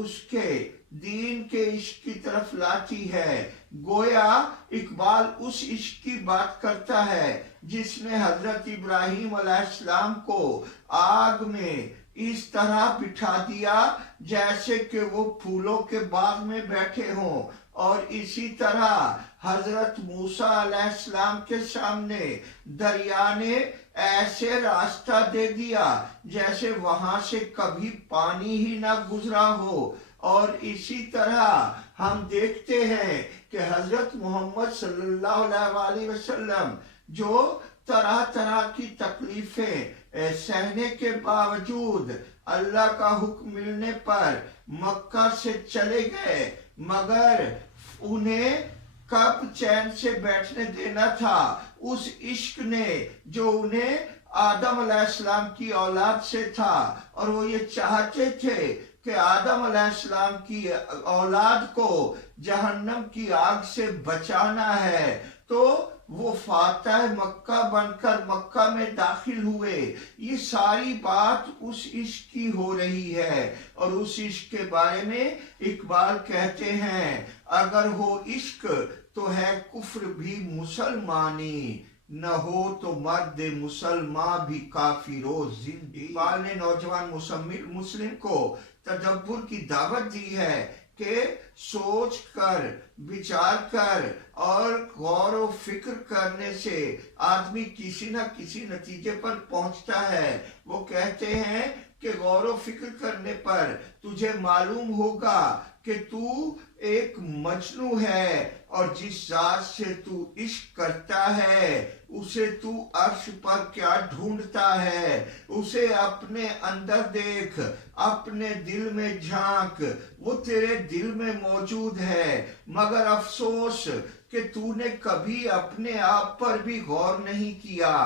اس کے دین کے عشق کی طرف لاتی ہے۔ گویا اقبال اس عشق کی بات کرتا ہے جس نے حضرت ابراہیم علیہ السلام کو آگ میں اس طرح بٹھا دیا جیسے کہ وہ پھولوں کے باغ میں بیٹھے ہوں، اور اسی طرح حضرت موسیٰ علیہ السلام کے سامنے دریا نے ایسے راستہ دے دیا جیسے وہاں سے کبھی پانی ہی نہ گزرا ہو۔ اور اسی طرح ہم دیکھتے ہیں کہ حضرت محمد صلی اللہ علیہ وسلم جو طرح طرح کی تکلیفیں سہنے کے باوجود اللہ کا حکم ملنے پر مکہ سے چلے گئے، مگر انہیں کب چین سے بیٹھنے دینا تھا؟ اس عشق نے جو انہیں آدم علیہ السلام کی اولاد سے تھا، اور وہ یہ چاہتے تھے کہ آدم علیہ السلام کی اولاد کو جہنم کی آگ سے بچانا ہے، تو وہ فاتح مکہ بن کر مکہ میں داخل ہوئے۔ یہ ساری بات اس عشق کی ہو رہی ہے، اور اس عشق کے بارے میں اقبال کہتے ہیں اگر ہو عشق تو ہے کفر بھی مسلمانی، نہ ہو تو مرد مسلمان بھی کافر و زندگی۔ اقبال نے نوجوان مسلم کو تدبر کی دعوت دی ہے کہ سوچ کر، بچار کر اور غور و فکر کرنے سے آدمی کسی نہ کسی نتیجے پر پہنچتا ہے۔ وہ کہتے ہیں کہ غور و فکر کرنے پر تجھے معلوم ہوگا کہ تو ایک مجنوں ہے، اور جس ذات سے تو عشق کرتا ہے اسے تو عرش پر کیا ڈھونڈتا ہے؟ اسے اپنے اندر دیکھ، اپنے دل میں جھانک، وہ تیرے دل میں موجود ہے، مگر افسوس کہ تو نے کبھی اپنے آپ پر بھی غور نہیں کیا۔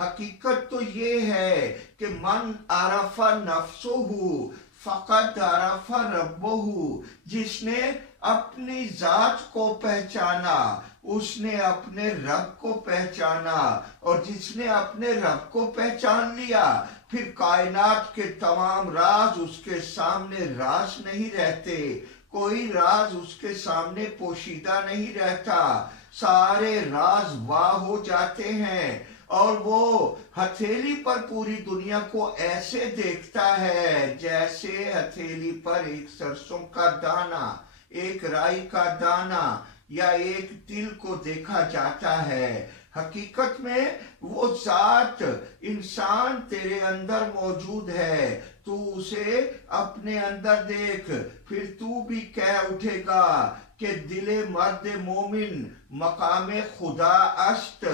حقیقت تو یہ ہے کہ من عرف نفسہ فقط عرف ربہ، جس نے اپنی ذات کو پہچانا اس نے اپنے رب کو پہچانا، اور جس نے اپنے رب کو پہچان لیا پھر کائنات کے تمام راز اس کے سامنے راز نہیں رہتے، کوئی راز اس کے سامنے پوشیدہ نہیں رہتا، سارے راز واہ ہو جاتے ہیں، اور وہ ہتھیلی پر پوری دنیا کو ایسے دیکھتا ہے جیسے ہتھیلی پر ایک سرسوں کا دانہ، ایک رائی کا دانہ یا ایک تل کو دیکھا جاتا ہے۔ حقیقت میں وہ ذات انسان تیرے اندر موجود ہے، تو اسے اپنے اندر دیکھ، پھر تو بھی کہہ اٹھے گا کہ دل مرد مومن مقام خدا است،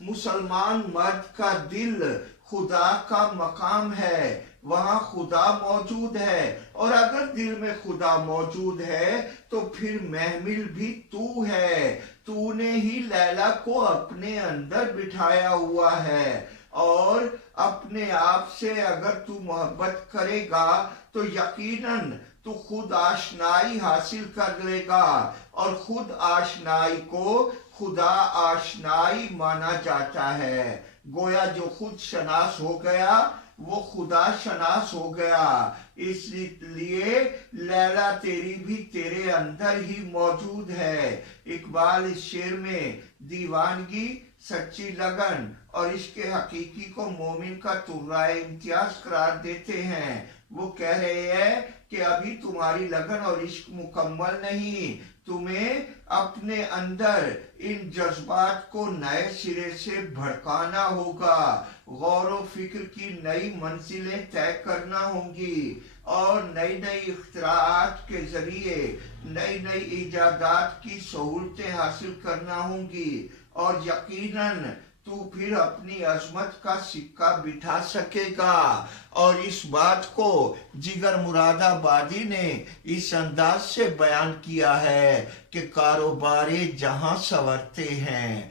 مسلمان مرد کا دل خدا کا مقام ہے، وہاں خدا موجود ہے، اور اگر دل میں خدا موجود ہے تو پھر محمل بھی تو ہے، تو نے ہی لیلا کو اپنے اندر بٹھایا ہوا ہے، اور اپنے آپ سے اگر تو محبت کرے گا تو یقیناً تو خود آشنائی حاصل کر لے گا، اور خود آشنائی کو خدا آشنائی مانا جاتا ہے۔ گویا جو خود شناس ہو گیا وہ خدا شناس ہو گیا، اس لیے لیلا تیری بھی تیرے اندر ہی موجود ہے۔ اقبال اس شعر میں دیوانگی، سچی لگن اور عشق حقیقی کو مومن کا ترائے امتیاز قرار دیتے ہیں۔ وہ کہہ رہے ہیں کہ ابھی تمہاری لگن اور عشق مکمل نہیں، تمہیں اپنے اندر ان جذبات کو نئے سرے سے بھڑکانا ہوگا، غور و فکر کی نئی منزلیں طے کرنا ہوں گی، اور نئی نئی اختراعات کے ذریعے نئی نئی ایجادات کی سہولتیں حاصل کرنا ہوں گی، اور یقیناً تو پھر اپنی عظمت کا سکہ بٹھا سکے گا۔ اور اس بات کو جگر مراد آبادی نے اس انداز سے بیان کیا ہے کہ کاروبار جہاں سنورتے ہیں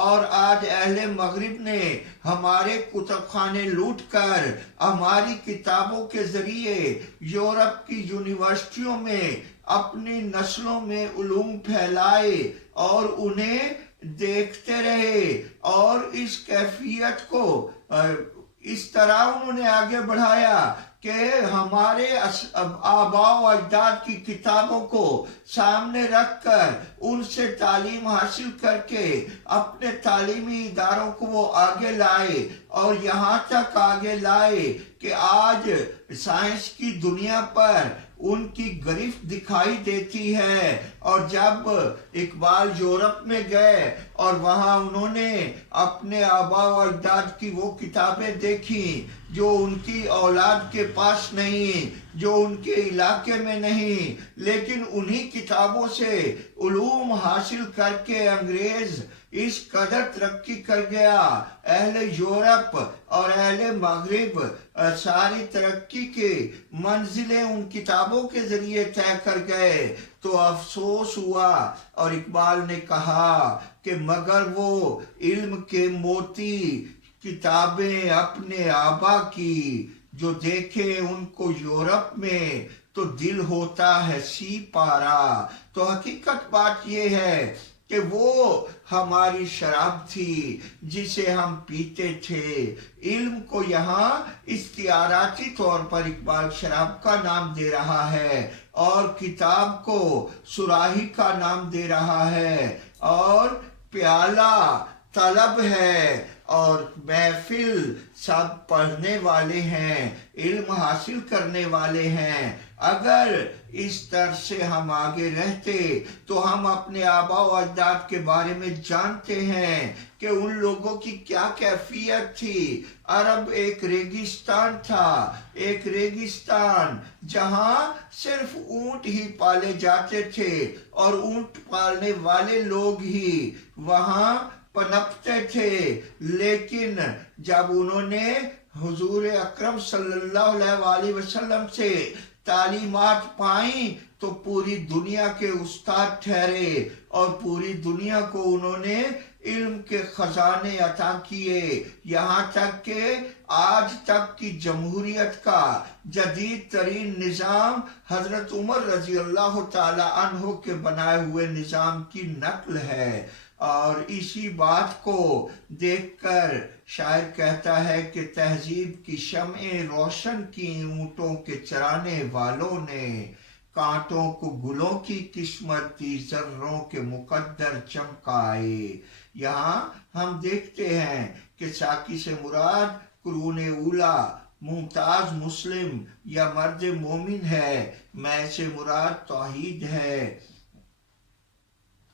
اور آج اہل مغرب نے ہمارے کتب خانے لوٹ کر ہماری کتابوں کے ذریعے یورپ کی یونیورسٹیوں میں اپنی نسلوں میں علوم پھیلائے اور انہیں دیکھتے رہے اور اس کیفیت کو اس طرح انہوں نے آگے بڑھایا کہ ہمارے آباء و اجداد کی کتابوں کو سامنے رکھ کر ان سے تعلیم حاصل کر کے اپنے تعلیمی اداروں کو وہ آگے لائے اور یہاں تک آگے لائے کہ آج سائنس کی دنیا پر ان کی گرفت دکھائی دیتی ہے۔ اور جب اقبال یورپ میں گئے اور وہاں انہوں نے اپنے آباء و اجداد کی وہ کتابیں دیکھی جو ان کی اولاد کے پاس نہیں، جو ان کے علاقے میں نہیں، لیکن انہی کتابوں سے علوم حاصل کر کے انگریز اس قدر ترقی کر گیا، اہل یورپ اور اہل مغرب ساری ترقی کے منزلیں ان کتابوں کے ذریعے طے کر گئے تو افسوس ہوا۔ اور اقبال نے کہا کہ مگر وہ علم کے موتی کتابیں اپنے آبا کی، جو دیکھے ان کو یورپ میں تو دل ہوتا ہے سی پارا۔ تو حقیقت بات یہ ہے کہ وہ ہماری شراب تھی جسے ہم پیتے تھے۔ علم کو یہاں اختیاراتی طور پر اقبال شراب کا نام دے رہا ہے اور کتاب کو صراحی کا نام دے رہا ہے اور پیالہ طلب ہے اور محفل سب پڑھنے والے ہیں، علم حاصل کرنے والے ہیں۔ اگر اس طرح سے ہم آگے رہتے تو ہم اپنے آباء و اجداد کے بارے میں جانتے ہیں کہ ان لوگوں کی کیا کیفیت تھی۔ عرب ایک ریگستان تھا، ایک ریگستان جہاں صرف اونٹ ہی پالے جاتے تھے اور اونٹ پالنے والے لوگ ہی وہاں پنپتے تھے۔ لیکن جب انہوں نے حضور اکرم صلی اللہ علیہ وسلم سے تعلیمات پائیں تو پوری دنیا کے استاد ٹھہرے اور پوری دنیا کو انہوں نے علم کے خزانے عطا کیے، یہاں تک کہ آج تک کی جمہوریت کا جدید ترین نظام حضرت عمر رضی اللہ تعالی عنہ کے بنائے ہوئے نظام کی نقل ہے۔ اور اسی بات کو دیکھ کر شاعر کہتا ہے کہ تہذیب کی شمعیں روشن کی اونٹوں کے چرانے والوں نے، کانٹوں کو گلوں کی قسمت دی، ذروں کے مقدر چمکائے۔ یہاں ہم دیکھتے ہیں کہ ساقی سے مراد قرون اولا، ممتاز مسلم یا مرد مومن ہے، میں سے مراد توحید ہے۔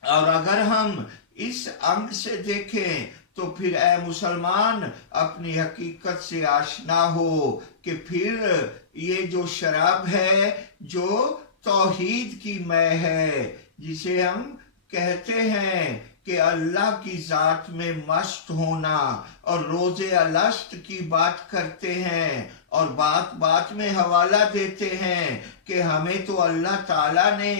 اور اگر ہم اس انگ سے دیکھیں تو پھر اے مسلمان اپنی حقیقت سے آشنا ہو کہ پھر یہ جو شراب ہے جو توحید کی مے ہے، جسے ہم کہتے ہیں کہ اللہ کی ذات میں مست ہونا، اور روز الست کی بات کرتے ہیں اور بات بات میں حوالہ دیتے ہیں کہ ہمیں تو اللہ تعالیٰ نے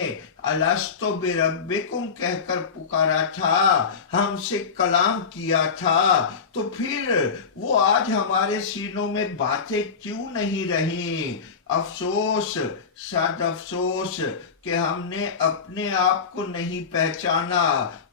الست بربکم کہہ کر پکارا تھا، ہم سے کلام کیا تھا، تو پھر وہ آج ہمارے سینوں میں باتیں کیوں نہیں رہیں؟ افسوس، صد افسوس کہ ہم نے اپنے آپ کو نہیں پہچانا،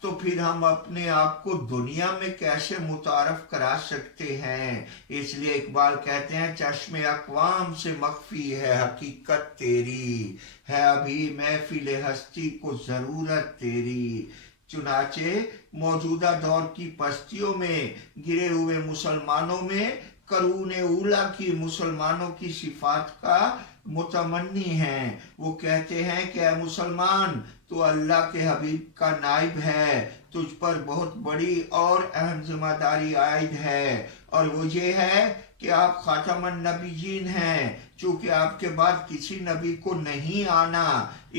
تو پھر ہم اپنے آپ کو دنیا میں کیسے متعارف کرا سکتے ہیں؟ اس لیے اقبال کہتے ہیں چشم اقوام سے مخفی ہے حقیقت تیری، ہے ابھی محفل ہستی کو ضرورت تیری۔ چنانچہ موجودہ دور کی پستیوں میں گرے ہوئے مسلمانوں میں قرون اولا کی مسلمانوں کی صفات کا متمنی ہیں۔ وہ کہتے ہیں کہ اے مسلمان، تو اللہ کے حبیب کا نائب ہے، تجھ پر بہت بڑی اور اہم ذمہ داری عائد ہے، اور وہ یہ ہے کہ آپ خاتم النبیین ہیں، چونکہ آپ کے بعد کسی نبی کو نہیں آنا،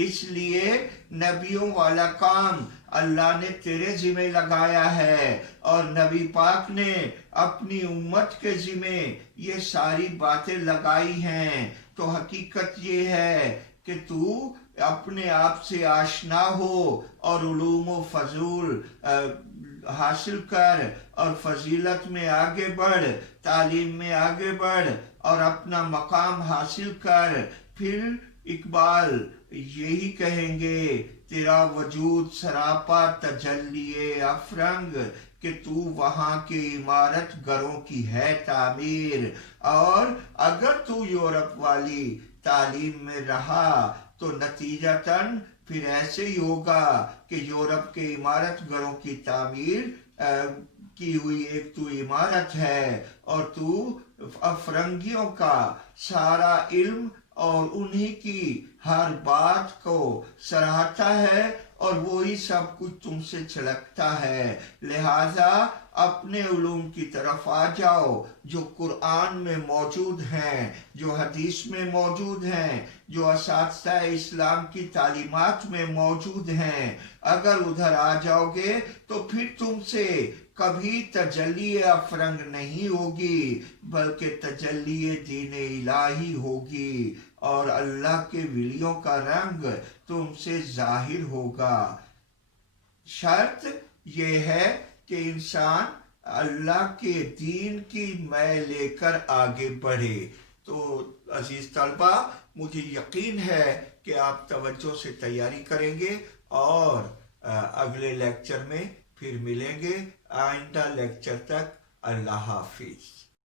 اس لیے نبیوں والا کام اللہ نے تیرے ذمہ لگایا ہے، اور نبی پاک نے اپنی امت کے ذمہ یہ ساری باتیں لگائی ہیں۔ تو حقیقت یہ ہے کہ تو اپنے آپ سے آشنا ہو اور علوم و فضول حاصل کر اور فضیلت میں آگے بڑھ، تعلیم میں آگے بڑھ اور اپنا مقام حاصل کر، پھر اقبال یہی کہیں گے، تیرا وجود سراپا تجلی افرنگ، کہ تو وہاں کی عمارت گروں کی ہے تعمیر۔ اور اگر تو یورپ والی تعلیم میں رہا تو نتیجتاً پھر ایسے ہی ہوگا کہ یورپ کے عمارت گروں کی تعمیر کی ہوئی ایک تو عمارت ہے، اور تو افرنگیوں کا سارا علم اور انہی کی ہر بات کو سراہتا ہے اور وہی سب کچھ تم سے چھلکتا ہے۔ لہذا اپنے علوم کی طرف آ جاؤ جو قرآن میں موجود ہیں، جو حدیث میں موجود ہیں، جو اساتذہ اسلام کی تعلیمات میں موجود ہیں۔ اگر ادھر آ جاؤ گے تو پھر تم سے کبھی تجلی افرنگ نہیں ہوگی، بلکہ تجلی دین الہی ہوگی، اور اللہ کے ولیوں کا رنگ تم سے ظاہر ہوگا۔ شرط یہ ہے کہ انسان اللہ کے دین کی میں لے کر آگے بڑھے۔ تو عزیز طلبہ، مجھے یقین ہے کہ آپ توجہ سے تیاری کریں گے اور اگلے لیکچر میں پھر ملیں گے۔ آئندہ لیکچر تک اللہ حافظ۔